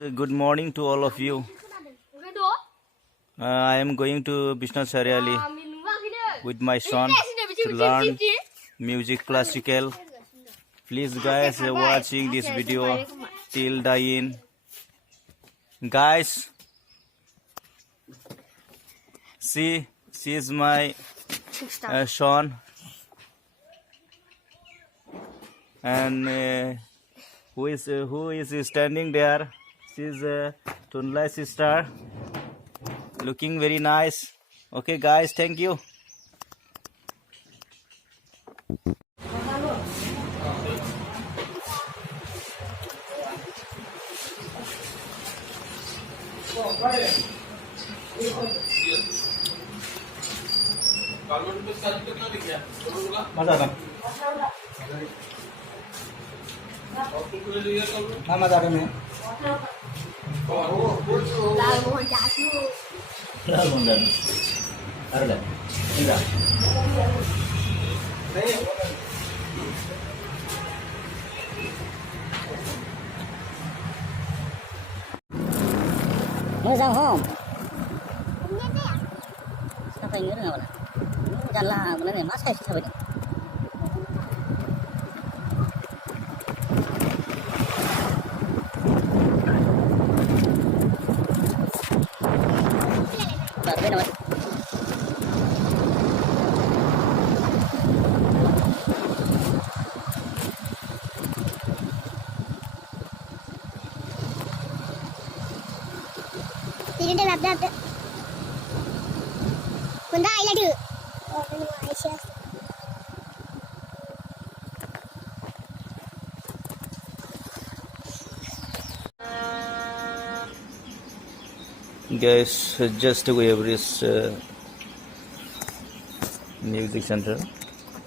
Good morning to all of you. I am going to Business Haryali with my son to learn music classical. Please guys watching this video till the end. Guys, she is my son, and who is standing there? She is Tunlai's sister, looking very nice. Okay guys, thank you. Sang home. Siapa yang ngirim apa? Jalan mana ni? Masa siapa ni? Baru ni apa? Tidak ada apa-apa. Benda air ada. Oh, ini Aisyah. Guys, just we have reached music center.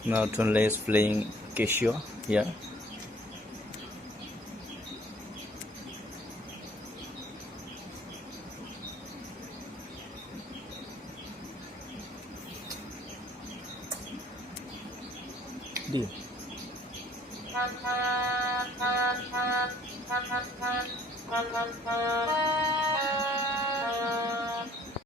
Now Tunlai is playing Casio here. Dia.